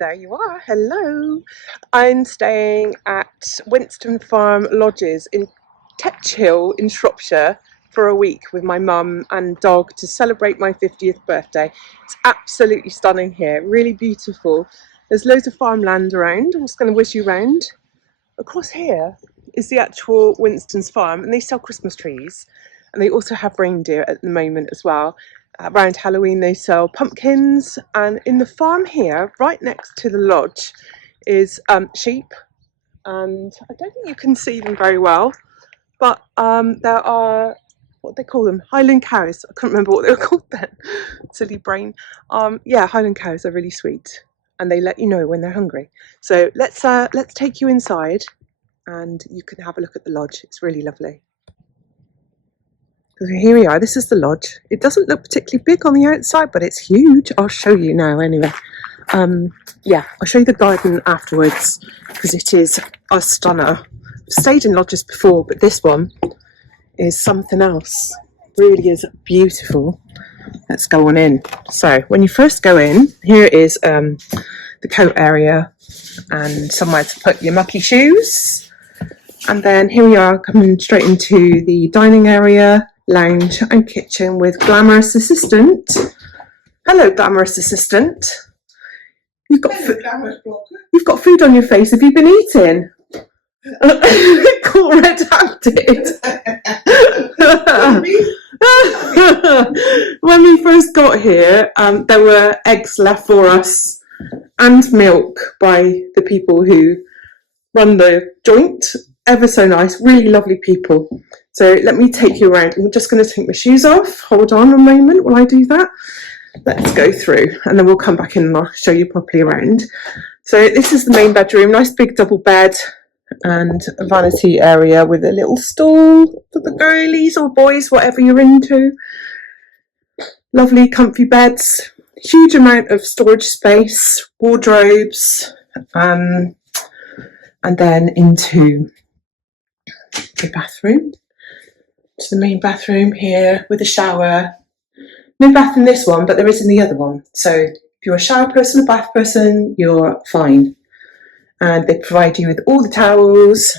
There you are. Hello. I'm staying at Winston Farm Lodges in Tetchill in Shropshire for a week with my mum and dog to celebrate my 50th birthday. It's absolutely stunning here, really beautiful. There's loads of farmland around. I'm just going to whiz you around. Across here is the actual Winston's farm, and they sell Christmas trees, and they also have reindeer at the moment as well. Around Halloween they sell pumpkins, and in the farm here right next to the lodge is sheep, and I don't think you can see them very well, but there are, what do they call them, Highland cows. I can't remember what they were called then. Silly brain. Yeah, Highland cows are really sweet and they let you know when they're hungry. So let's take you inside and you can have a look at the lodge. It's really lovely. Here we are, this is the lodge. It doesn't look particularly big on the outside, but it's huge. I'll show you now anyway. Yeah, I'll show you the garden afterwards because it is a stunner. I've stayed in lodges before, but this one is something else. It really is beautiful. Let's go on in. So when you first go in, here is the coat area and somewhere to put your mucky shoes. And then here we are coming straight into the dining area, lounge and kitchen with glamorous assistant. Hello, glamorous assistant. You've got food on your face. Have you been eating? Caught red-handed. When we first got here, there were eggs left for us and milk by the people who run the joint. Ever so nice, really lovely people. So let me take you around. I'm just going to take my shoes off. Hold on a moment while I do that. Let's go through and then we'll come back in and I'll show you properly around. So this is the main bedroom, nice big double bed and a vanity area with a little stall for the girlies or boys, whatever you're into. Lovely comfy beds, huge amount of storage space, wardrobes, and then into the bathroom. To the main bathroom here with a shower. No bath in this one, but there is in the other one. So if you're a shower person, a bath person, you're fine. And they provide you with all the towels,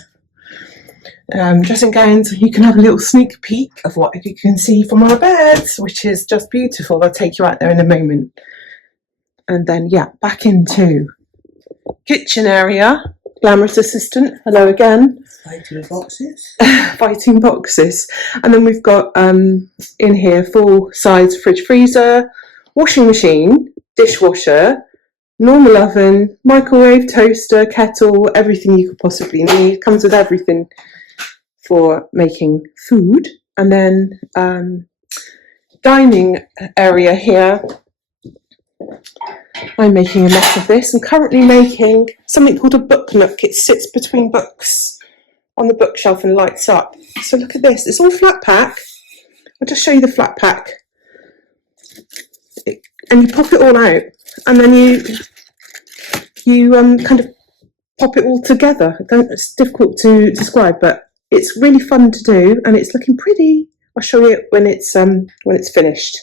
dressing gowns. You can have a little sneak peek of what you can see from our beds, which is just beautiful. I'll take you out there in a moment. And then, yeah, back into kitchen area. Glamorous assistant, hello again. Fighting boxes. Fighting boxes. And then we've got in here full size fridge freezer, washing machine, dishwasher, normal oven, microwave, toaster, kettle, everything you could possibly need. Comes with everything for making food. And then dining area here. I'm making a mess of this. I'm currently making something called a book nook. It sits between books on the bookshelf and lights up. So look at this. It's all flat pack. I'll just show you the flat pack. And you pop it all out, and then you kind of pop it all together. It's difficult to describe, but it's really fun to do, and it's looking pretty. I'll show you it when it's finished.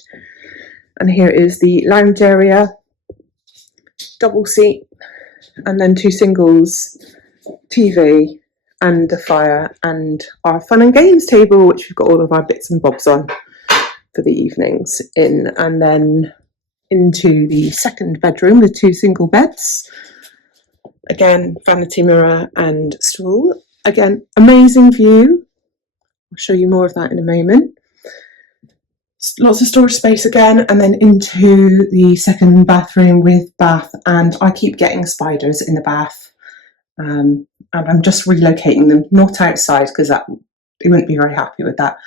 And here is the lounge area, double seat, and then two singles, TV, and a fire, and our fun and games table, which we've got all of our bits and bobs on for the evenings in. And then into the second bedroom with two single beds. Again, vanity mirror and stool. Again, amazing view. I'll show you more of that in a moment. Lots of storage space again, and then into the second bathroom with bath, and I keep getting spiders in the bath, and I'm just relocating them, not outside because they wouldn't be very happy with that.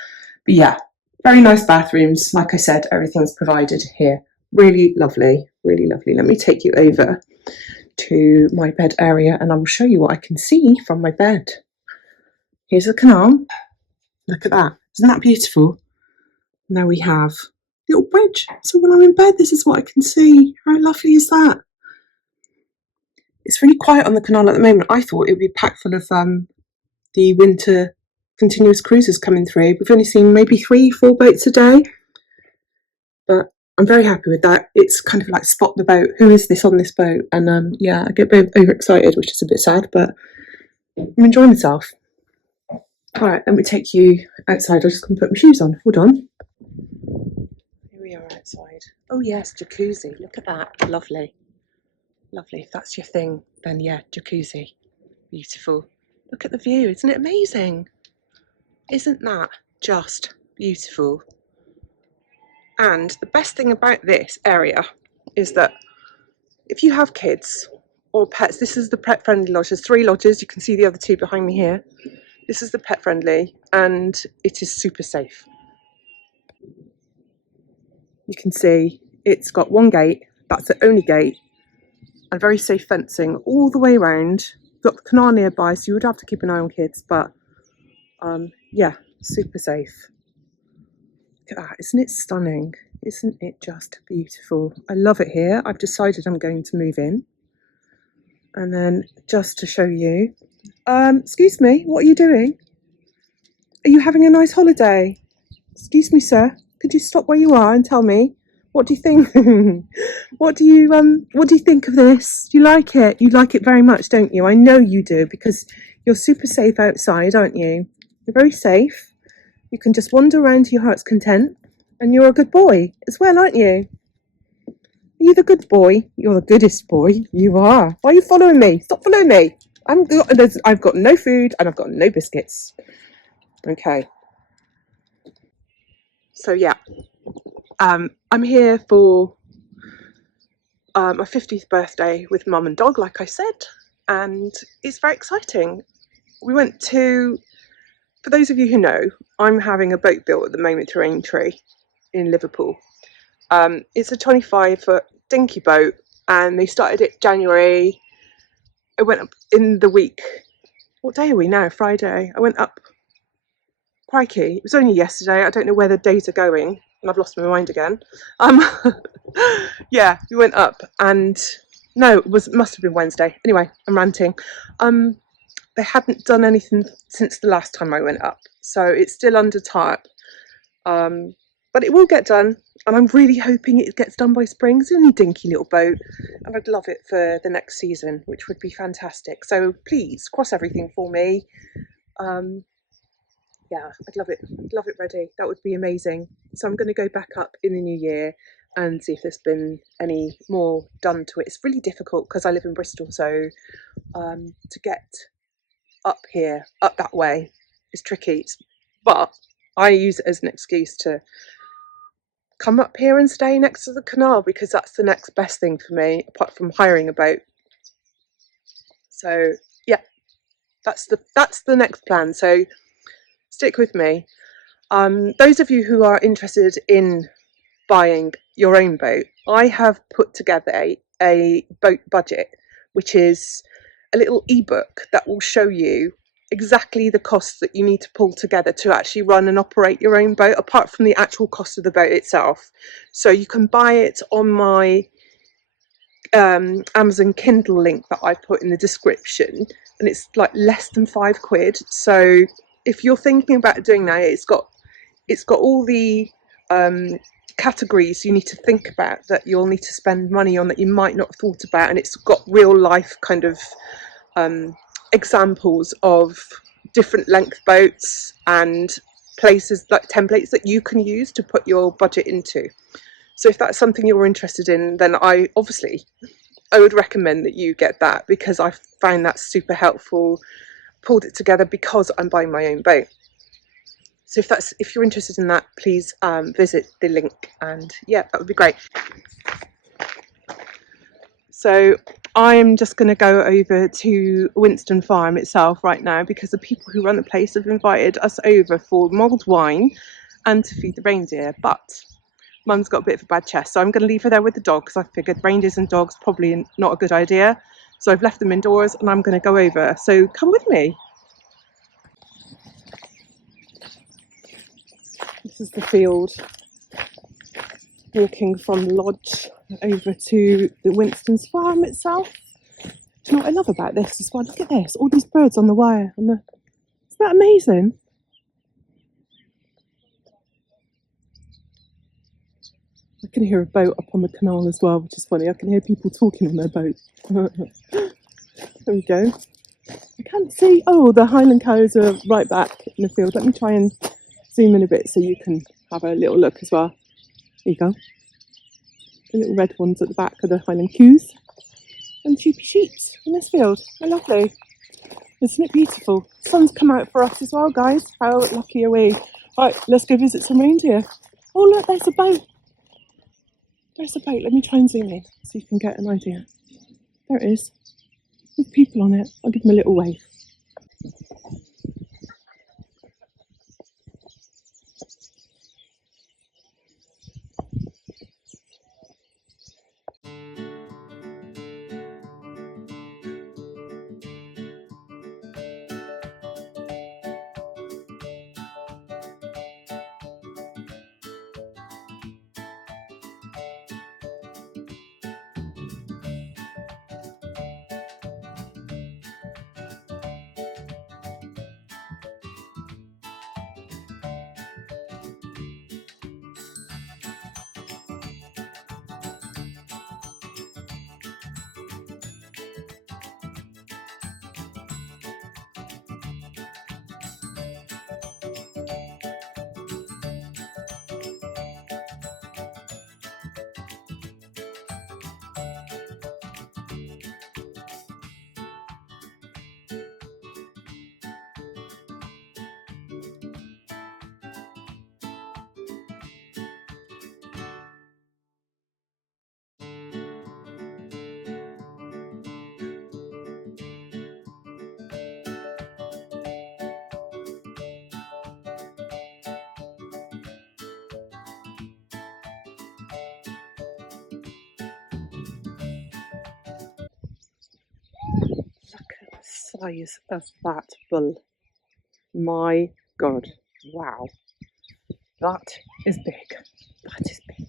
But yeah, very nice bathrooms. Like I said, everything's provided here. Really lovely, really lovely. Let me take you over to my bed area and I will show you what I can see from my bed. Here's the canal. Look at that. Isn't that beautiful? Now we have a little bridge. So when I'm in bed, this is what I can see. How lovely is that? It's really quiet on the canal at the moment. I thought it would be packed full of the winter continuous cruises coming through. We've only seen maybe 3-4 boats a day. But I'm very happy with that. It's kind of like spot the boat. Who is this on this boat? And yeah, I get a bit overexcited, which is a bit sad, but I'm enjoying myself. All right, let me take you outside. I'm just going to put my shoes on. Hold on. Here we are outside. Oh yes, jacuzzi. Look at that. Lovely. Lovely. If that's your thing, then yeah, jacuzzi. Beautiful. Look at the view. Isn't it amazing? Isn't that just beautiful? And the best thing about this area is that if you have kids or pets, this is the pet friendly lodge. There's 3 lodges. You can see the other 2 behind me here. This is the pet friendly, and it is super safe. You can see it's got 1 gate. That's the only gate, and very safe fencing all the way around. You've got the canal nearby, so you would have to keep an eye on kids, but yeah, super safe. Look at that, isn't it stunning? Isn't it just beautiful? I love it here. I've decided I'm going to move in. And then just to show you, excuse me, what are you doing? Are you having a nice holiday? Excuse me, sir. Could you stop where you are and tell me, what do you think? What do you think of this? Do you like it? You like it very much, don't you? I know you do, because you're super safe outside, aren't you? You're very safe. You can just wander around to your heart's content, and you're a good boy as well, aren't you? Are you the good boy? You're the goodest boy. You are. Why are you following me? Stop following me. I've got no food and I've got no biscuits. Okay. So yeah, I'm here for my 50th birthday with mum and dog, like I said, and it's very exciting. We went to, for those of you who know, I'm having a boat built at the moment through Aintree in Liverpool. It's a 25-foot dinky boat, and they started it January. I went up in the week. What day are we now? Friday. I went up. Crikey, it was only yesterday. I don't know where the days are going, and I've lost my mind again. Yeah, we went up, and no, it must have been Wednesday. Anyway, I'm ranting. They hadn't done anything since the last time I went up, so it's still under tarp. But it will get done, and I'm really hoping it gets done by spring. It's only a dinky little boat, and I'd love it for the next season, which would be fantastic. So please cross everything for me. Yeah, I'd love it. I'd love it ready. That would be amazing. So I'm going to go back up in the new year and see if there's been any more done to it. It's really difficult because I live in Bristol, so to get up here, up that way, is tricky. But I use it as an excuse to come up here and stay next to the canal, because that's the next best thing for me, apart from hiring a boat. So yeah, that's the next plan. So stick with me. Those of you who are interested in buying your own boat, I have put together a boat budget, which is a little ebook that will show you exactly the costs that you need to pull together to actually run and operate your own boat, apart from the actual cost of the boat itself. So you can buy it on my Amazon Kindle link that I put in the description, and it's like less than £5. So if you're thinking about doing that, it's got all the categories you need to think about that you'll need to spend money on that you might not have thought about, and it's got real life kind of examples of different length boats and places, like templates that you can use to put your budget into. So if that's something you're interested in, then I would recommend that you get that, because I found that super helpful. Pulled it together because I'm buying my own boat. So if you're interested in that, please visit the link, and yeah, that would be great. So I'm just going to go over to Winston Farm itself right now, because the people who run the place have invited us over for mulled wine and to feed the reindeer, but Mum's got a bit of a bad chest, so I'm going to leave her there with the dog, because I figured reindeers and dogs probably not a good idea. So I've left them indoors, and I'm going to go over. So come with me. This is the field. Walking from the lodge over to the Winston's farm itself. Do you know what I love about this as well? Look at this, all these birds on the wire. Isn't that amazing? I can hear a boat up on the canal as well, which is funny. I can hear people talking on their boat. There we go. I can't see. Oh, the Highland cows are right back in the field. Let me try and zoom in a bit so you can have a little look as well. There you go. The little red ones at the back are the Highland cows. And sheep in this field. They're lovely. Isn't it beautiful? Sun's come out for us as well, guys. How lucky are we? Right, let's go visit some reindeer. Oh, look, there's a boat. There's a boat. Let me try and zoom in so you can get an idea. There it is. With people on it. I'll give them a little wave. Look at the size of that bull. My God. Wow. That is big. That is big.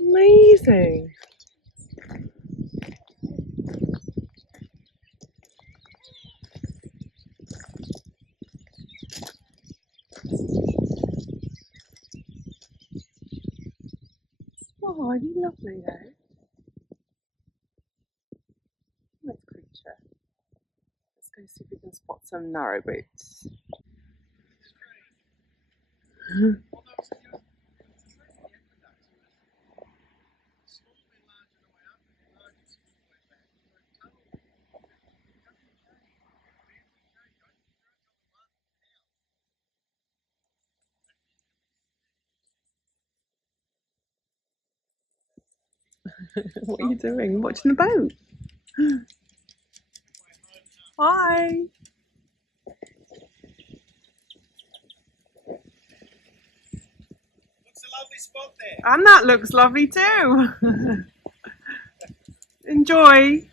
Amazing. Oh, isn't he lovely though? Nice creature. Let's go see if we can spot some narrowboats. What are you doing? Watching the boat? Hi. Looks a lovely spot there. And that looks lovely too. Enjoy.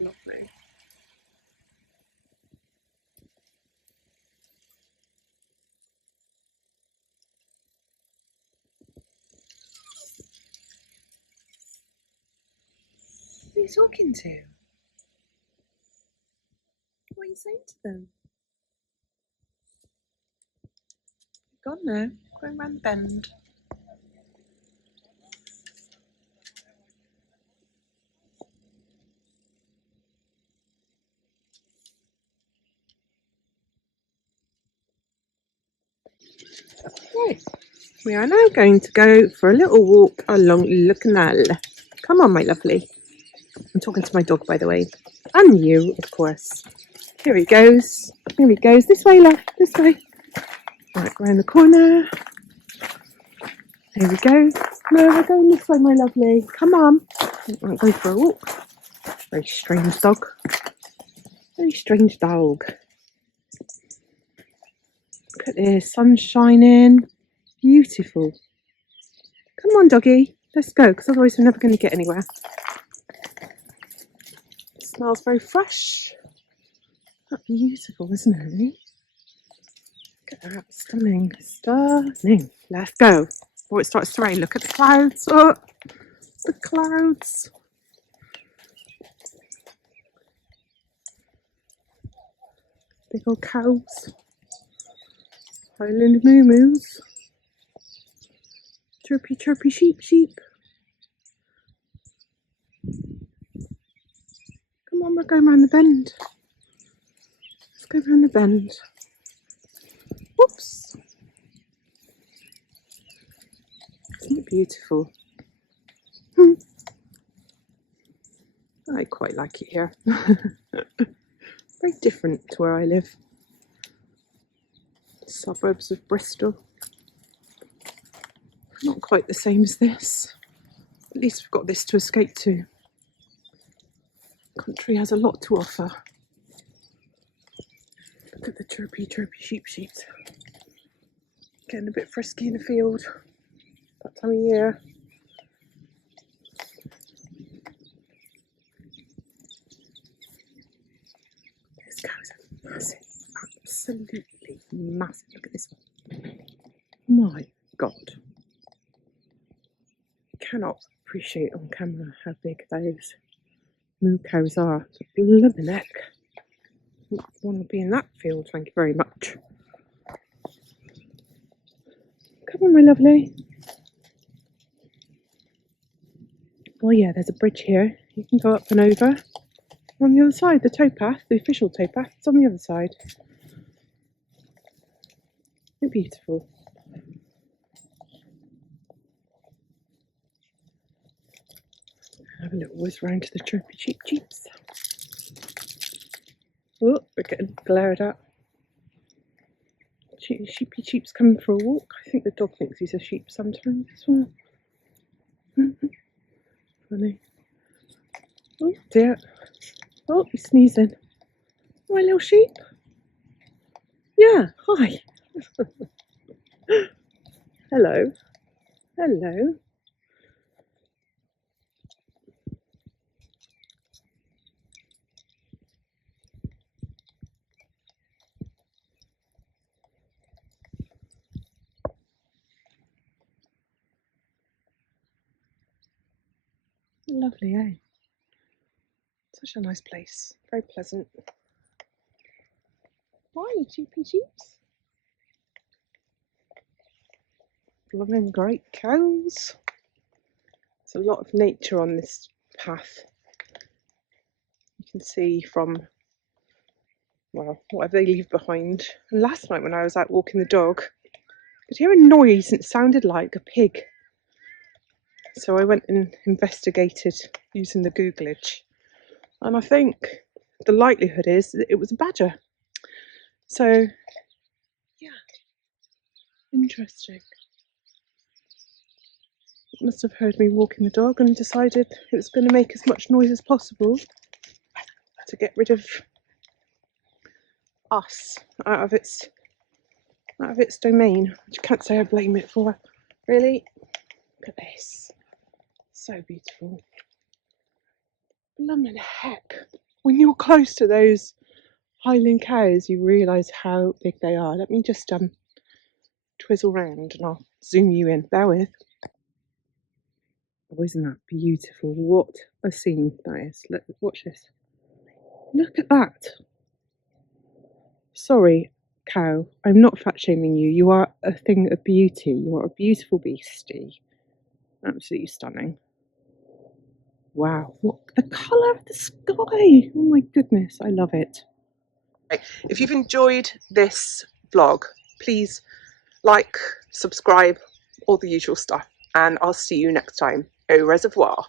Lovely. Who are you talking to? What are you saying to them? Gone now. Going round the bend. Right. We are now going to go for a little walk along the canal. Come on, my lovely. I'm talking to my dog, by the way. And you, of course. Here he goes. Here he goes. This way, love. This way. Right, round the corner. Here we go. No, we're going this way, my lovely. Come on. Right, go for a walk. Very strange dog. Very strange dog. Look at this. Sun shining. Beautiful. Come on, doggy. Let's go, because otherwise we're never going to get anywhere. It smells very fresh. That's beautiful, isn't it? Really? Look at that. Stunning. Stunning. Let's go. Before it starts to rain, look at the clouds. Oh, the clouds. Big old cows. Highland moo-moos. Chirpy, chirpy sheep, sheep. Come on, we're going round the bend. Let's go round the bend. Whoops. Isn't it beautiful? I quite like it here. Very different to where I live. Suburbs of Bristol. Not quite the same as this. At least we've got this to escape to. Country has a lot to offer. Look at the chirpy, chirpy sheep. Getting a bit frisky in the field. That time of year. Those cows are massive. Absolutely massive. Look at this one. My God. Cannot appreciate on camera how big those moo cows are. Blooming heck. I want to be in that field, thank you very much. Come on, my lovely. Oh yeah, there's a bridge here. You can go up and over. On the other side, the towpath, the official towpath, it's on the other side. They're beautiful. Have a little whiz round to the chirpy cheeps. Oh, we're getting glared at. Sheepy cheeps coming for a walk. I think the dog thinks he's a sheep sometimes as well. Funny. Oh dear. Oh, he's sneezing. My little sheep. Yeah, hi. Hello. Hello. Lovely, eh? Such a nice place. Very pleasant. Hi, cheepy cheeps. Blooming great cows. There's a lot of nature on this path. You can see from, well, whatever they leave behind. And last night when I was out walking the dog, I could hear a noise and it sounded like a pig. So I went and investigated using the Googlage. And I think the likelihood is that it was a badger. So, yeah, interesting. It must have heard me walking the dog and decided it was going to make as much noise as possible to get rid of us out of its domain, which I can't say I blame it for. Really? Look at this. So beautiful. Blooming heck. When you're close to those Highland cows, you realise how big they are. Let me just twizzle round and I'll zoom you in. Bear with. Oh, isn't that beautiful? What a scene that is. Look, watch this. Look at that. Sorry, cow, I'm not fat shaming you. You are a thing of beauty. You are a beautiful beastie. Absolutely stunning. Wow, what the colour of the sky! Oh my goodness, I love it. If you've enjoyed this vlog, please like, subscribe, all the usual stuff, and I'll see you next time. Au reservoir.